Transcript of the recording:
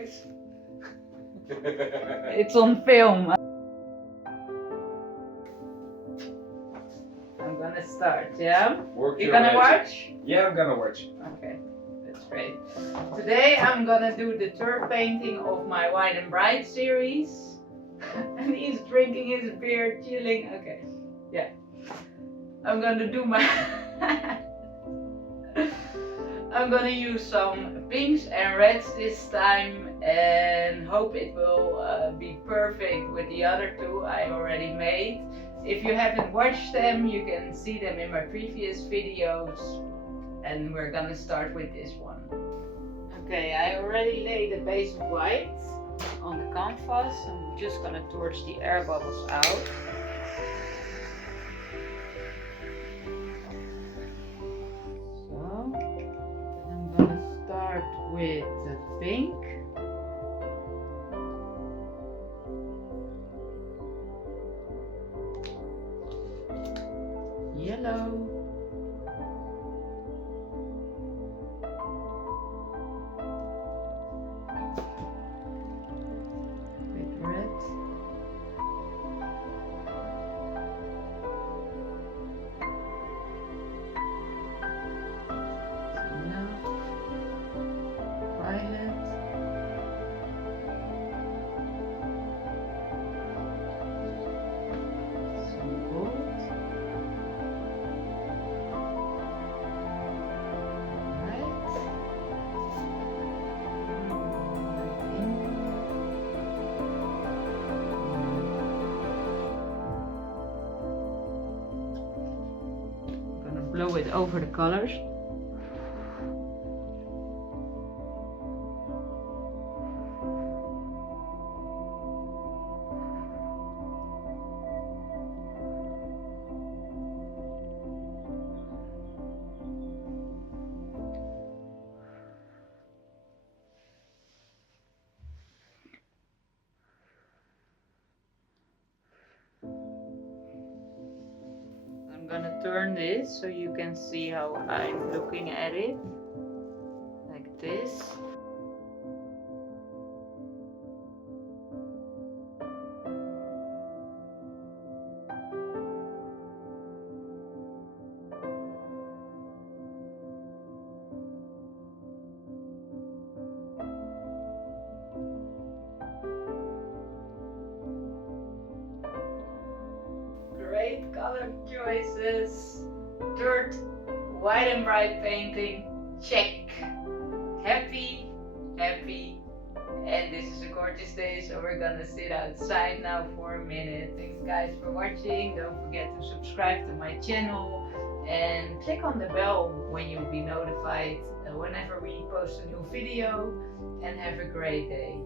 guys. It's on film. I'm gonna start, yeah? You gonna watch? Yeah, I'm gonna watch. Okay, that's great. Today I'm gonna do the third painting of my White and Bright series. And he's drinking his beer, chilling. Okay, yeah. I'm gonna do my... I'm gonna use some pinks and reds this time and hope it will be perfect with the other two I already made. If you haven't watched them, you can see them in my previous videos, and we're gonna start with this one. Okay, I already laid a base of white on the canvas. I'm just gonna torch the air bubbles out. So, I'm gonna start with the pink. Yellow, with red, Douna, violet, some gold. Blow it over the colors. I'm gonna turn this so you can see how I'm looking at it, like this. Great color choices. Third White and Bright painting, check. Happy, and this is a gorgeous day, so we're gonna sit outside now for a minute. Thanks guys for watching. Don't forget to subscribe to my channel and click on the bell when you'll be notified whenever we post a new video, and have a great day.